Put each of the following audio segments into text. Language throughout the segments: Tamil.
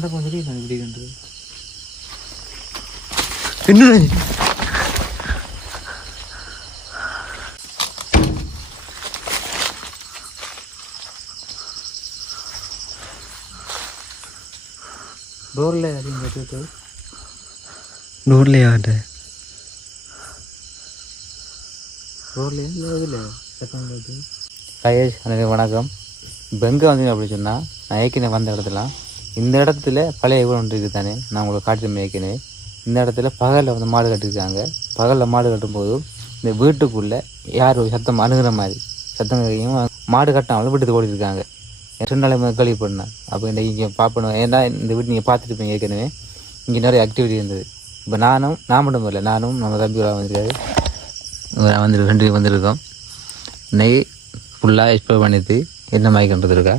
அந்த கொஞ்சம் இப்படி கண்டு என்ன டோரில் அப்படிங்கிறது டோர்லையா ஆட்ட டோர்லையா இல்லை செகண்ட் கையேஷ் எனக்கு வணக்கம். இப்போ எங்கே வந்தீங்க அப்படின்னு சொன்னால், நான் ஏற்கனவே வந்த இடத்துல இந்த இடத்துல பழைய வீடு ஒன்று இருக்குது தானே, நான் உங்களுக்கு காட்டிருந்தேன் ஏற்கனவே. இந்த இடத்துல பகலில் வந்து மாடு கட்டிருக்காங்க. பகலில் மாடு கட்டும்போது இந்த வீட்டுக்குள்ளே யார் ஒரு சத்தம் அணுகிற மாதிரி சத்தம் கிடைக்கும். மாடு கட்டாமல் வீட்டுக்கு ஓடிருக்காங்க. 2 நாள் கழிவு பண்ணேன். அப்போ இங்கே பார்ப்பணும். ஏன்னா இந்த வீட்டு நீங்கள் பார்த்துருப்பீங்க ஏற்கனவே. இங்கே நிறைய ஆக்டிவிட்டி இருந்தது. இப்போ நான் மட்டும் இல்லை, நானும் நம்ம தம்பி வந்திருக்காரு, வந்து 2 பேர் வந்திருக்கோம். இன்னைக்கு ஃபுல்லாக எக்ஸ்ப்ளோர் பண்ணிட்டு என்ன மாதிரி கண்டுறது இருக்கா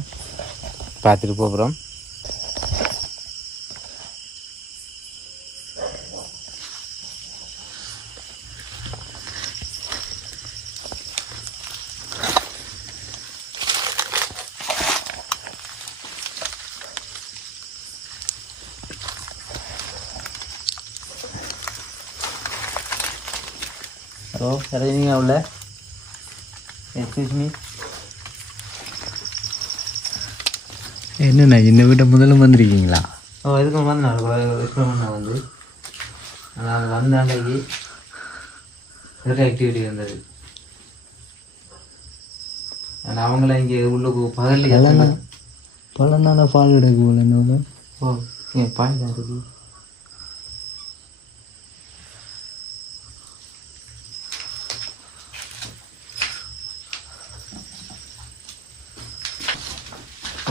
பார்த்துட்டு போகிறோம். ஹலோ, நீங்கள் உள்ள எக்ஸ்கியூஸ் மீ. என்னண்ணா இந்த வீட்டை முதல்ல வந்திருக்கீங்களா? இதுக்கு வந்து நான் வந்து நான் வந்த அன்றைக்கு நிறைய ஆக்டிவிட்டி இருந்தது. அவங்கள இங்கே உள்ள பகல் பழந்தானே பால் எடுக்க போல என்ன பால் தான் இருக்கு.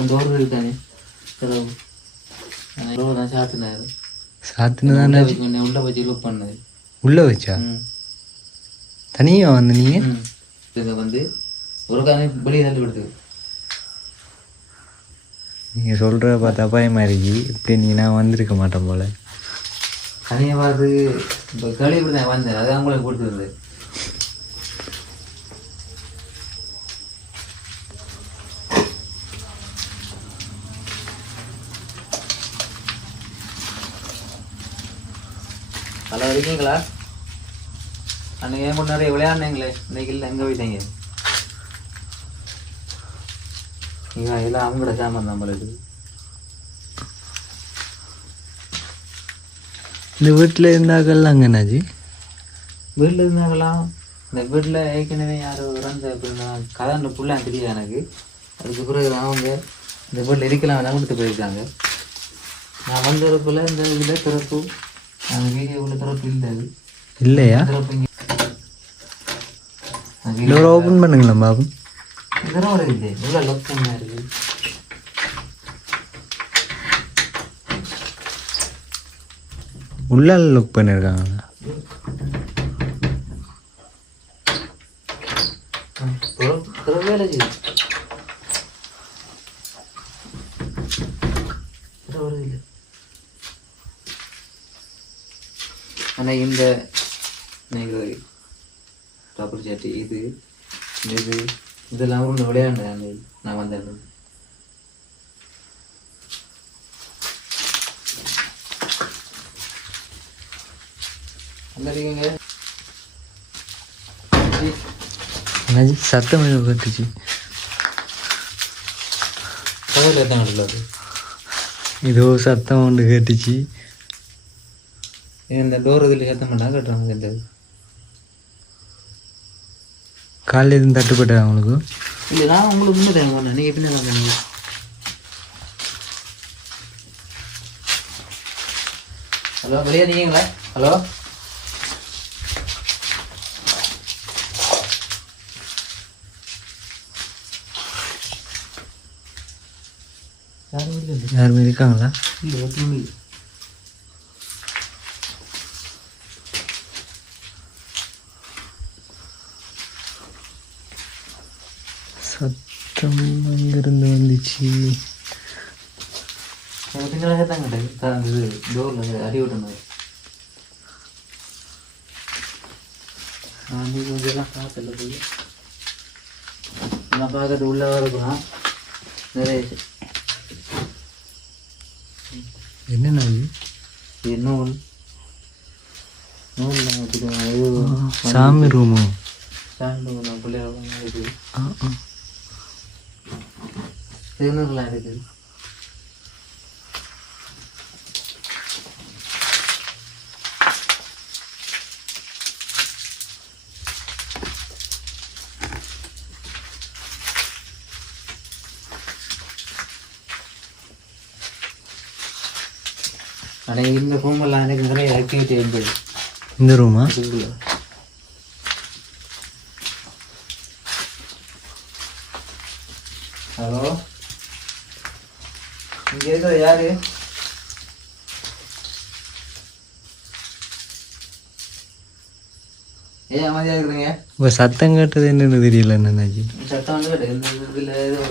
அந்த ஒரு இருக்கானே செலவு தான் சாத்தினாரு. சாத்தினதானே உள்ள வச்சு லூப் பண்ணது. உள்ள வச்சா தனியாக வந்து நீங்கள் இதை வந்து ஒரு காரணம் வெளியே தள்ளி விடுது. நீங்கள் சொல்கிற பார்த்தா பயமாக இருக்கு. இப்படி நீ நான் வந்திருக்க மாட்டேன் போல. தனியாக பார்த்து இப்போ கழிவு இப்படி தான் வந்தேன். அது அவங்களுக்கு கொடுத்துருது. ஹலோ, இருக்கீங்களா? அன்னைக்கு ஏன் கூட நிறைய விளையாடுனீங்களே, இன்னைக்கு இல்லை, எங்கே போயிட்டீங்க? நீங்கள் எல்லாம் அவங்களோட சாமான் நம்மளுக்கு. இந்த வீட்டில் இருந்தாக்கெல்லாம் அங்கேனாஜி வீட்டில் இருந்தாங்களாம். இந்த வீட்டில் ஏற்கனவே யாரும் இறந்த அப்படின்னா கதாண்ட ஃபுல்லாக தெரியாது எனக்கு. அதுக்கு பிறகு அவங்க இந்த வீட்டில் இருக்கலாம் நகர்த்து போயிருக்காங்க. நான் வந்ததுக்குள்ள இந்த இதில் திறப்பு அந்த வீடியோ உள்ள திறப்பு இல்லை. இல்லையா? திறப்பு டோர் ஓப்பன் பண்ணுங்களா பாபு. இதெல்லாம் ஒரு இல்லை, எவ்வளோ லொக் பண்ணா இருக்குது. உள்ள லுக் பண்ணியிருக்காங்க. வேலை செய்யுது. ஆனால் இந்த டாப்பர் சாட்டி இது இதெல்லாம் ஒன்று விளையாண்டேன் நான் வந்தேன். அங்கே இருக்கீங்க சத்தம் கட்டுச்சு. பகல் எத்தனை அது ஏதோ சத்தம் ஒன்று கேட்டுச்சு. இந்த டோர் இதில் சத்தம் பண்ணால் கட்டுறாங்க. இந்த காலையில் எதுவும் தட்டுப்பட்டா அவங்களுக்கு? இல்லை, நான் உங்களுக்கு முன்னே தரேன் பண்ணேன். நீங்கள் பின்னே தான் பண்ணீங்க. ஹலோ, வெளியே இருக்கீங்களா? ஹலோ, யாருமே இருக்காங்களா? இல்லை, ஒன்றும் இல்லை. சத்தம் அங்கிருந்து வந்துச்சு. பின்னாலே தான் கிடையாது. இது டோரில் அடி விட்டணும். நீங்கள் கொஞ்சம் எல்லாம் பார்த்துல போய் நான் பார்க்கறது உள்ளே இருக்கலாம். நிறைய என்னண்ணா இது இது நூல் சாமி ரூமோ? பிள்ளைகள் இருக்குது. ஆ ஆ திருநூறுலாம் இருக்குது. ஆனால் இந்த ரூமெல்லாம் எனக்கு நிறைய ஆக்டிவிட்டி இருந்தது. இந்த ரூமா? ஹலோ, இங்கே இருக்கிற யாரு? ஏன் அமைதியாக இருக்கிறீங்க? இப்போ சத்தம் கேட்டது என்னன்னு தெரியல அண்ணாச்சி. சத்தம் வந்து கேட்டு இந்த இதில் ஏதோ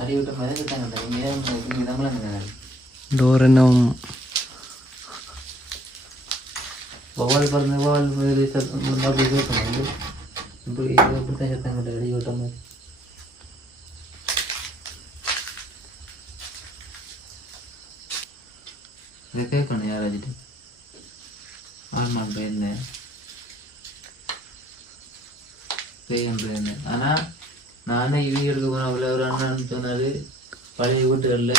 அடிவிட்ட மாதிரி சத்தம் கேட்டேன். இங்கே ஏன் தமிழ் டோர் என்ன வவால் பறந்து வவால் மாதிரி சத்தம் அப்படி கேட்கணும். இப்படி இப்படித்தான் சத்தம் கேட்டேன் அடிவிட்ட மாதிரி. இதை கேட்கணும் யாராச்சுட்டு. ஆமாம் என்ன பேயன்றது என்ன. ஆனால் நானே இவங்களுக்கு போனவில் ஒரு அண்ணன் சொன்னார் பழைய வீட்டுகளில்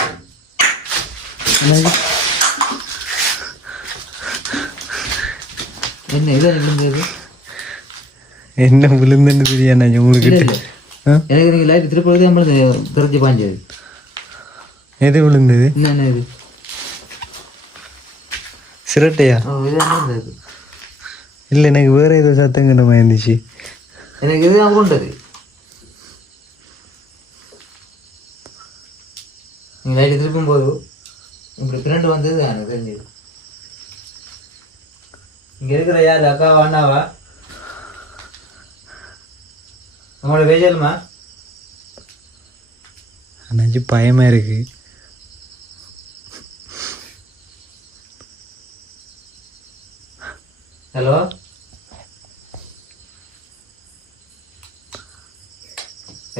என்ன இதை விழுந்தது. என்ன விழுந்துன்னு தெரியாண்ணா உங்களுக்கு? எனக்கு நீங்கள் லைட் திருப்பதி நம்மளுக்கு தெரிஞ்சு பாஞ்சது. எது விழுந்தது? என்னென்ன இது சிரட்டையா? இது இல்லை, எனக்கு வேற ஏதோ சத்தம் கிட்ட இருந்துச்சு. எனக்கு இதுதான் கொண்டது. நீங்கள் லைட்டு திருப்பும் போது இப்படி ஃப்ரெண்டு வந்தது எனக்கு தெரிஞ்சது. இங்கே இருக்கிற யார் அக்காவா அண்ணாவா? உங்களோட வேஜல்மா? அண்ணாச்சி பயமா இருக்கு. ஹலோ,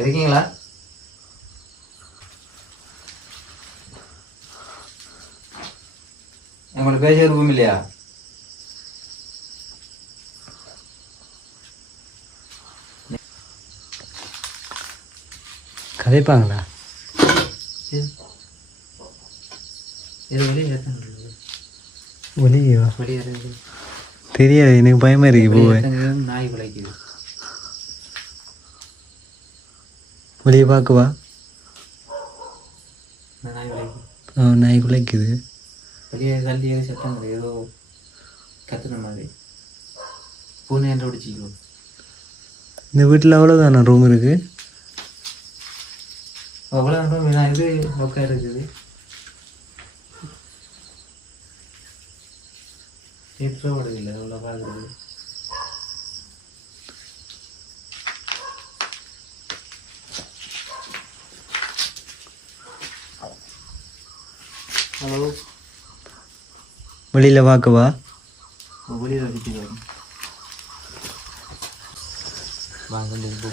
இருக்கீங்களா? உங்களுக்கு பேச விருப்பம் இல்லையா? கதைப்பாங்களா? இது வெளியே வெளியேவா? வெளியே தெரியாது, எனக்கு பயமா இருக்கு. போவேன் நாய் விளைக்குது. வெளியே பார்க்கவா? நாய் விளைக்குது. நாய் குலைக்குது. வெளியே தள்ளி ஏதோ சத்தம் ஏதோ கத்துன மாதிரி. பூனை என்ற பிடிச்சிக்கோ. இந்த வீட்டில் அவ்வளோதானா ரூம் இருக்கு? அவ்வளோதான் ரூம். நான் இது ஒக்கா இருக்குது. இல்லை அவ்வளோ பார்க்குறது. ஹலோ, வெளியில் பார்க்கவா? வெளியில் அடிச்சுக்காரு. வாங்க போ.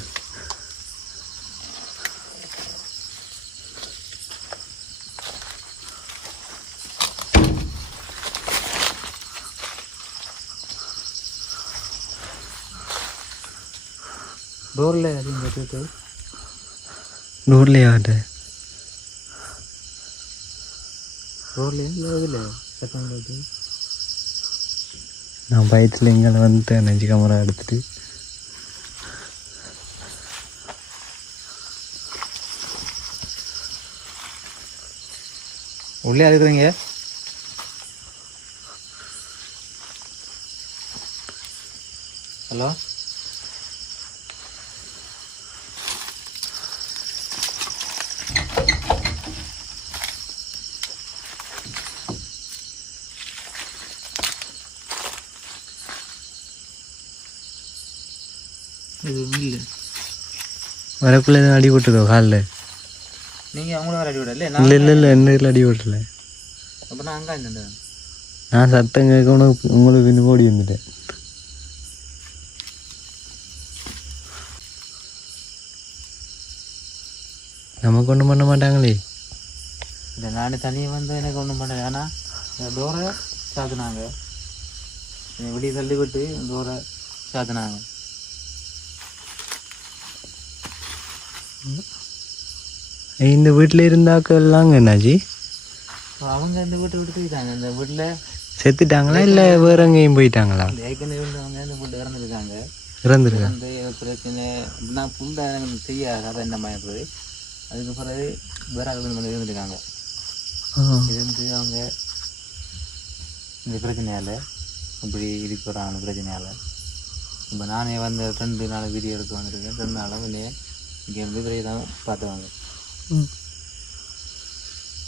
டோரில் அதிகம் கட்டிட்டு டோர்லேயே ஆட்ட ரோட்லேயே இல்லை இதில் சத்தம் கேட்டு நான் பயத்தில் இங்கே வந்துட்டேன். நெஞ்சு கேமரா எடுத்துட்டு உள்ளே இருக்கிறீங்க. ஹலோ, எதுவும் இல்லை. வரக்குள்ள எதுவும் அடிபட்டுதோ காலில்? நீங்கள் அவங்கள வேறு அடி விடல? இல்லை இல்லை இல்லை, எந்த இதில் அடிபட்டல. அப்போ நான் அங்கே இருந்தேன். நான் சத்தம் கேட்க உங்களுக்கு இன்னும் ஓடி வந்துட்டேன். நமக்கு ஒன்றும் பண்ண மாட்டாங்களே. இல்லை நான் தனியாக வந்து எனக்கு ஒன்றும் பண்ணல. ஆனால் இந்த டோரை சாத்தினாங்க, வெளியே தள்ளி விட்டு டோரை சாத்தினாங்க. இந்த வீட்டில் இருந்தாக்கலாங்க என்னாச்சு? அவங்க இந்த வீட்டை விட்டு போயிட்டாங்க. இந்த வீட்டில் செத்துட்டாங்களா இல்லை வேற எங்கேயும் போயிட்டாங்களா? ஏற்கனவே இருந்தவங்க இந்த வீட்டில் இறந்துருக்காங்க. இறந்துருக்காங்க. வந்து பிரச்சனை அப்படின்னா புல்லாக எனக்கு தெரியாது அதை என்ன மாதிரி. அதுக்கு பிறகு வேற ஆளுங்க வந்து இருந்துருக்காங்க. இருந்து அவங்க இந்த பிரச்சனையால் இப்படி இதுக்கு வராங்க பிரச்சனையால். இப்போ நானே வந்து 2 நாள் வீடியோ எடுக்க வந்துருக்கேன். 2 நாளும் இல்லையே இங்கேருந்து வெளியே தான் பார்த்துவாங்க.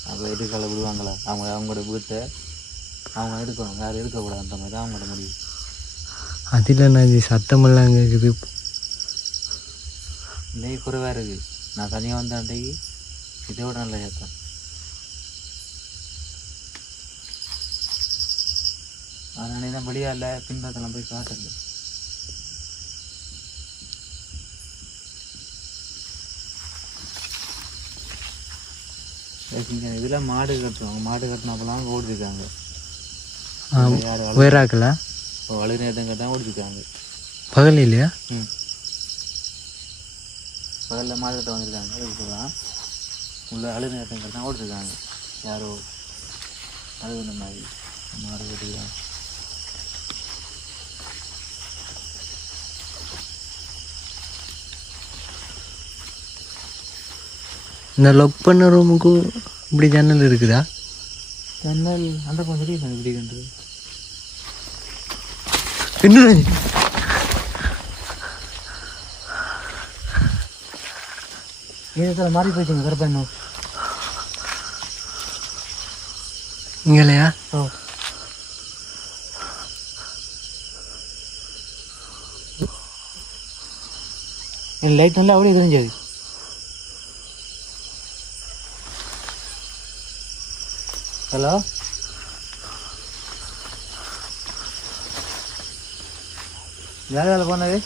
அப்போ எடுக்கலை விடுவாங்களா? அவங்களோட வீட்டை அவங்க எடுக்கணும், யாரும் எடுக்கக்கூடாதுன்ற மாதிரி தான் அவங்களோட முடிவு. அதில் நான் சத்தமெல்லாம் கேட்குது. இன்றைக்கு குறைவாக இருக்குது. நான் தனியாக வந்த அன்றைக்கு இதை விட நல்லா சத்தம். அதனாலே தான் வெளியால் பின்பற்றலாம் போய் காட்டுறது. இதெல்லாம் மாடு கட்டுவாங்க. மாடு கட்டினப்பெல்லாம் ஓடிச்சிருக்காங்க. வேறாக்கலா வளர் நேரத்தையும் கட்டாமல் ஓடிச்சிருக்காங்க. பகல் இல்லையா? பகலில் மாடு கட்ட வந்திருக்காங்க. அதுக்கு தான் உள்ள அழுகு நேரத்தையும் கட்டாமல் ஓடிச்சிருக்காங்க. யாரோ அழுகுன மாதிரி மாடு கட்டிக்கிறாங்க. இந்த லாக் பண்ண ரூமுக்கு இப்படி ஜன்னல் இருக்குதா? ஜன்னல் அந்த கொஞ்சம் தெரியும் இப்படி கண்டு என்ன ஏதோ மாறி போயிடுச்சுங்க. கருப்பண்ணு இங்கலையா? ஓ லைட் நல்லா அப்படியே தெரிஞ்சது. ஹலோ, யார் வேலை போனது?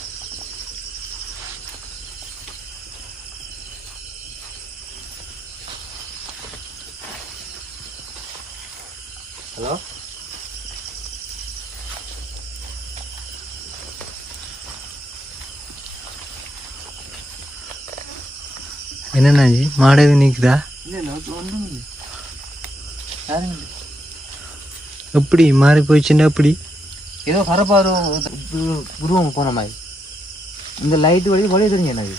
ஹலோ, என்னண்ணாஜி மாடு எதுவும் நிற்குதா? இல்லை இல்லை ஒன்றும் இல்லை. யாரும் இல்லை. எப்படி மாறி போயிடுச்சுன்னா எப்படி? ஏதோ கரப்பாரு உருவம் போன மாதிரி இந்த லைட்டு வழியே தெரிஞ்சு எனக்கு.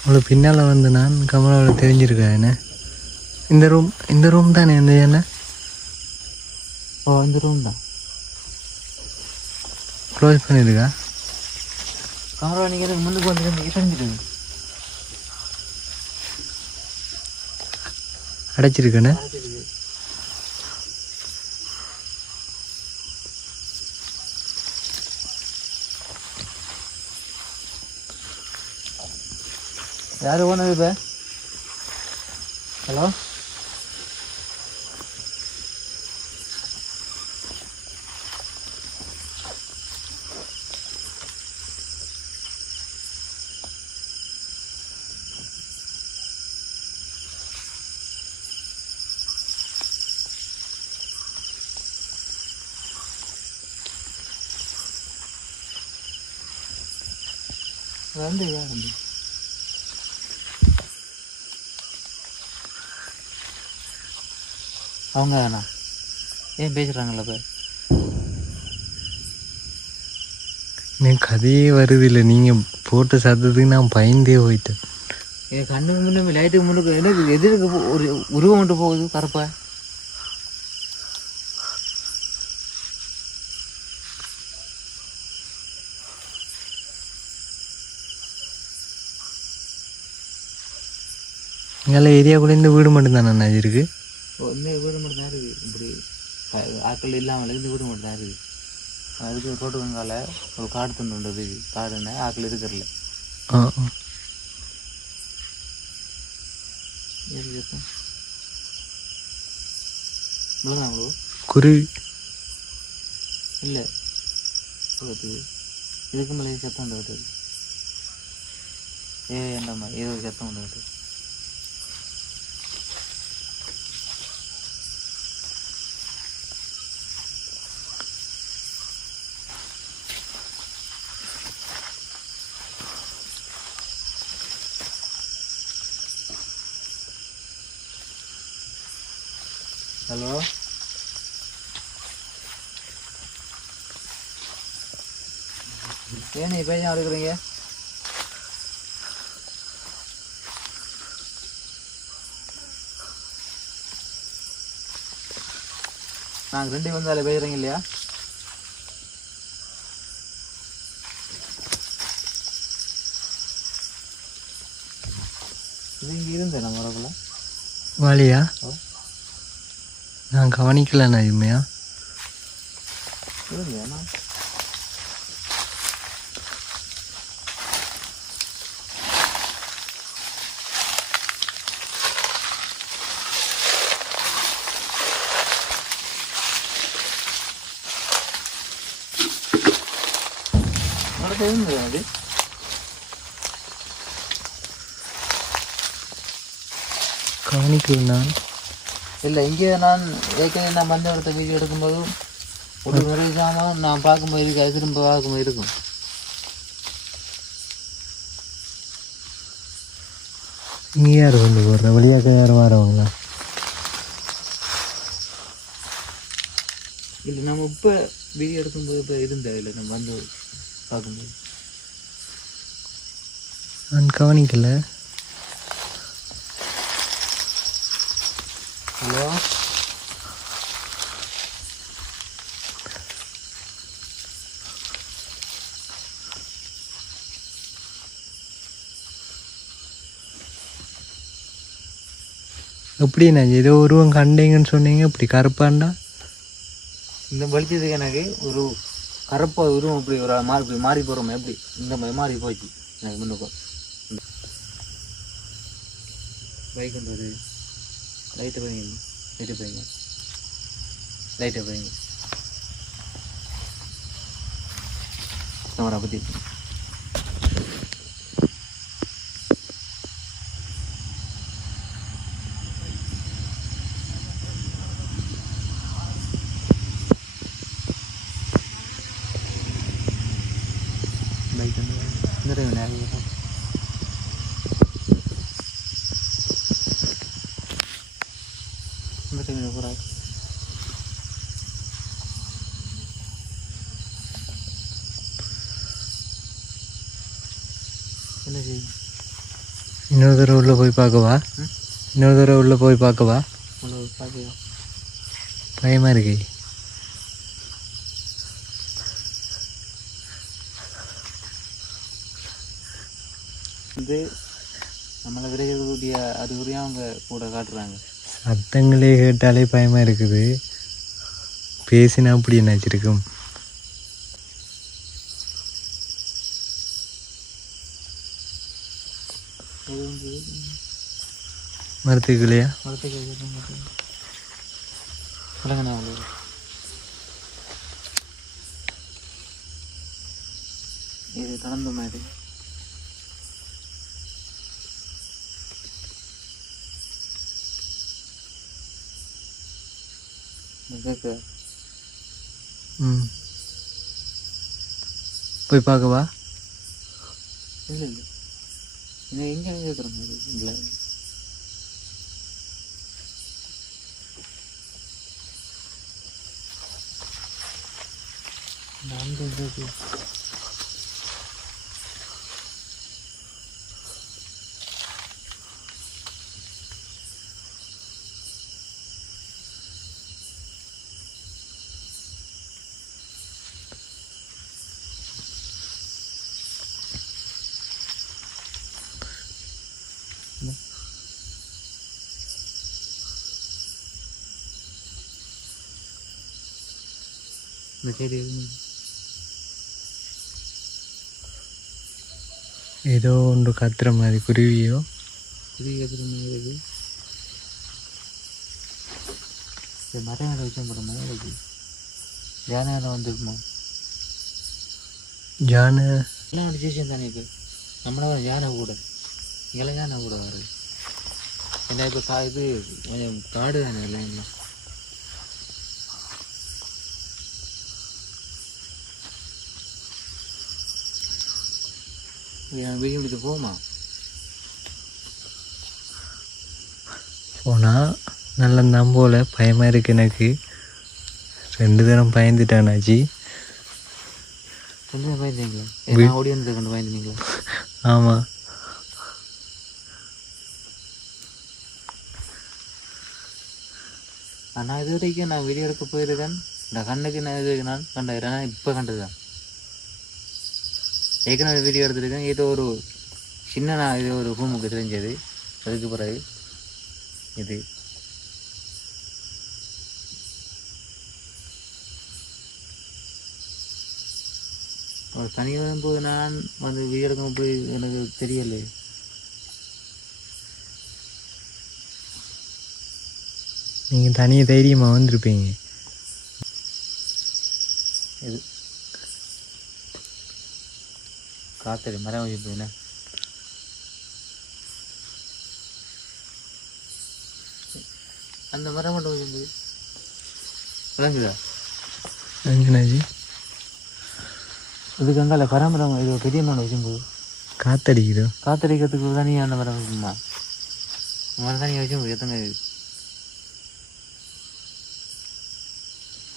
உங்களுக்கு பின்னால் வந்து நான் கமலாவில் தெரிஞ்சிருக்கேன். என்ன இந்த ரூம் தானே? இந்த என்ன? ஓ இந்த ரூம் தான் க்ளோஸ் பண்ணியிருக்கா? கமலா நீங்கள் முன்னுக்கு வந்து தெரிஞ்சிருக்கு. அடைச்சிருக்கேன்னு யார் போனது இப்போ? ஹலோ, வந்து யார் வந்து அவங்க தானா? ஏன் பேசுகிறாங்களா இப்போ? எனக்கு கதையே வருது இல்லை. நீங்கள் போட்டு சத்தத்துக்கு நான் பயந்தே போயிட்டேன். என் கண்ணுக்கு முன்னே லைட்டுக்கு முன்னுக்கு எனக்கு எதிர்க்கு ஒரு உருவம் கொண்டு போகுது கரப்பா. இங்கெல்லாம் ஏரியாக்குள்ளே இந்த வீடு மட்டும்தானே அண்ணா இருக்கு? இன்னும் வீடு மட்டும் தான் இருக்குது. இப்படி ஆட்கள் இல்லாமல் இந்த வீடு மட்டும் தான் இருக்குது. அதுக்கு ரோட்டு வங்கால ஒரு காடு துண்டு உண்டு. காடுன்னு ஆட்கள் இருக்கிறல. குருவி இல்லை இதுக்கு மேலே சத்தம் உண்டு. என்னம்மா ஏதோ சத்தம் ஒன்று ஹலோ ஏன் இப்போ ஏன் அழுகுறீங்க? நாங்கள் 2 வந்து அதில் பேசுகிறீங்க இல்லையா? இது இங்கே இருந்தேன் நம்ம வரக்குள்ள வாலியா நான் கவனிக்கலண்ணா இம்மையா இருந்தேன். இருந்தது அது கவனிக்கல நான் இல்லை. இங்கே நான் ஏற்கனவே நான் மந்த இடத்த வீடியோ எடுக்கும்போதும் ஒரு நிறைய சாமான் நான் பார்க்கும்போது இருக்கு, அது திரும்ப பார்க்கும்போது இருக்கும். இங்கே யார் கொண்டு போடுற வழியாக யாரும் வரவங்களா? இல்லை நம்ம இப்போ வீடியோ எடுக்கும்போது இப்போ இருந்தது இல்லை, நம்ம வந்து பார்க்கும்போது நான் கவனிக்கல. ஹலோ எப்படி நான் ஏதோ உருவம் கண்டீங்கன்னு சொன்னீங்க, இப்படி கருப்பாண்டா? இந்த வலிச்சதுக்கு எனக்கு ஒரு கருப்பாக உருவம் இப்படி ஒரு இப்படி மாறி போகிறோம், எப்படி இந்த மாதிரி மாறி போச்சு எனக்கு முன்னுக்கும். பைக் வந்தது லைட்டை போய்ங்க, லைட்டை போய்ங்க, லைட்டை போய்ங்க கேமரா பற்றி பைக் வந்து நிறைய நேரம் இந்த டைமில் கூட என்ன செய்யும்? இன்னொரு தடவை உள்ளே போய் பார்க்கவா? இன்னொரு தடவை உள்ளே போய் பார்க்கவா? உங்களுக்கு பார்க்கலாம். பயமாக இருக்கு. இது நம்மளை விரைகக்கூடிய அறிகுறியாக அவங்க கூட காட்டுறாங்க. சத்தங்களே கேட்டாலே பயமாக இருக்குது, பேசினா அப்படி என்னாச்சிருக்கும்? மரத்துக்குள்ளையா? சொல்லுங்கண்ணா உங்களுக்கு இது கடந்த மாதிரி போய் பார்க்கவா? இல்லை இல்லை இன்னும் எங்கே கேட்குற மாதிரி இல்லை. ஏதோ ஒன்று கத்துற மாதிரி, குருவியோ குருவி கத்துற மாதிரி இருக்கு. மரம் வச்சோம் போகிற மாதிரி இருக்கு. யானை வந்துருக்குமா? யானை எல்லாம் ஒரு சீசன் தானே இருக்கு. நம்மளோட யானை கூட இலையான கூட வருது. ஏன்னா இப்போ இது கொஞ்சம் காடு தானே இல்லைங்களா. வீடு முடித்து போமா போனால் நல்ல நம்போல பயமாக இருக்கு எனக்கு. 2 தரம் பயந்துட்டானாச்சி. கொஞ்சம் பயந்தீங்களா? நான் ஓடி வந்து கொண்டு பயந்துனீங்களா? ஆமாம். நான் இது வரைக்கும் நான் வீடியோ எடுக்க போயிருக்கேன். நான் கண்ணுக்கு நான் இது நான் கண்டுக்கிறேன். இப்போ கண்டுதான் ஏற்கனவே வீடியோ எடுத்துருக்கேன். ஏதோ ஒரு சின்ன நான் இது ஒரு ரூமுக்கு தெரிஞ்சது. அதுக்கு பிறகு இது ஒரு தனியாக வரும்போது நான் வந்து வீடியோ எடுக்கும் போய் எனக்கு தெரியலை. நீங்கள் தனியாக தைரியமாக வந்திருப்பீங்க. இது காத்தடி மரம் வச்சு போயினா அந்த மரம் மட்டும் வச்சு போய் விளங்குதா? அஞ்சனாஜி இதுக்கு அங்கால பரமரம் இது பெரிய மரம் வச்சும்போது காத்தடிக்குதோ? காத்தடிக்கிறதுக்கு தனியாக அந்த மரம் இருக்குமா? மரம் தனியாக வச்சும்போது எத்தனை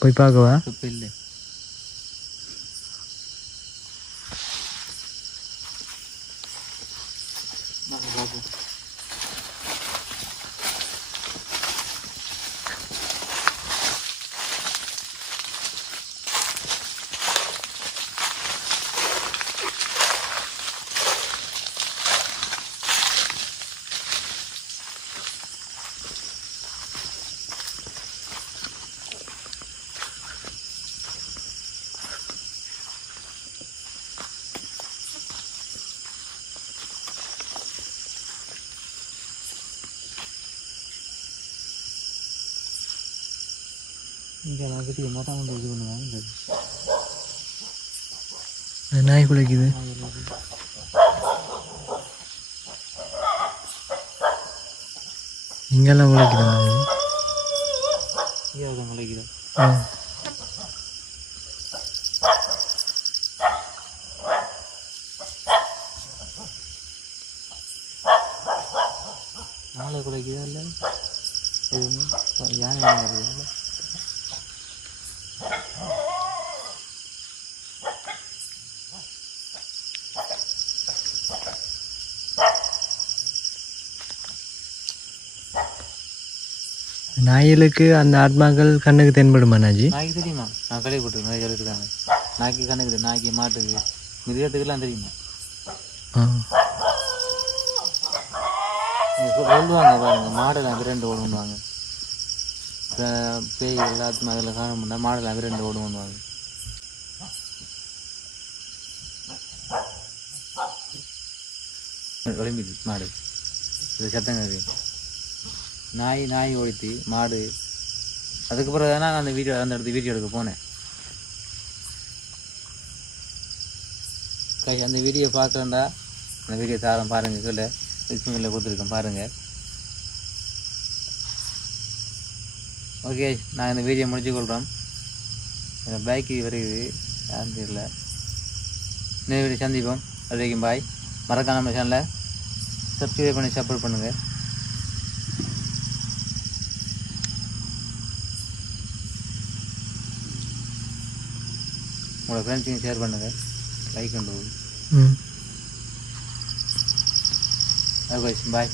போய் பார்க்கவா? இப்போ இல்லை. இங்கே நான் பெரிய மரம் வந்து இது பண்ணுவாங்க. நாய் குலைக்குது. இங்கெல்லாம் குலைக்குதா? ஏன் குலைக்குது? நாளை குலைக்குதா இல்லை எதுவுமே யானை வருது. நாய்களுக்கு அந்த ஆத்மாக்கள் கண்ணுக்கு தென்படுமா நாஜி? நாய்க்கு தெரியுமா? நான் கேள்விப்பட்டிருக்கேன். நிறைய சொல்லியிருக்காங்க நாய்க்கு கண்ணுக்கு, நாய்க்கு, மாட்டுக்கு, மிருகத்துக்கெல்லாம் தெரியுமா? சொல்லுவாங்க பாருங்க, மாடெல்லாம் விரண்டு ஓடுவாங்க. பேய் எல்லாத்துக்கும் அதில் காண முடியாது. மாடெல்லாம் விரண்டு ஓடுவாங்க. விளம்பிது மாடு. இது சத்தங்க இருக்கு. நாய் ஓடித்து மாடு. அதுக்கு பிறகு தானே நான் அந்த இடத்துக்கு வீடியோ எடுக்க போனேன். அந்த வீடியோ பார்க்கலண்டா அந்த வீடியோ தாரம் பாருங்கள். கீழே டிஸ்கிரிப்ஷனில் கொடுத்துருக்கேன் பாருங்கள். ஓகே, நான் இந்த வீடியோ முடிச்சுக்கொள்கிறோம். இந்த பைக்கு வருது யாரும் தெரியல. இன்னொரு வீடியோ சந்திப்போம். அது வரைக்கும் பாய். மறக்காம நம்ம சேனலை சப்ஸ்கிரைப் பண்ணி சப்போர்ட் பண்ணுங்கள். உங்களோட ஃப்ரெண்ட்ஸையும் ஷேர் பண்ணுங்கள். லைக் கொண்டு போகுது. பாய்.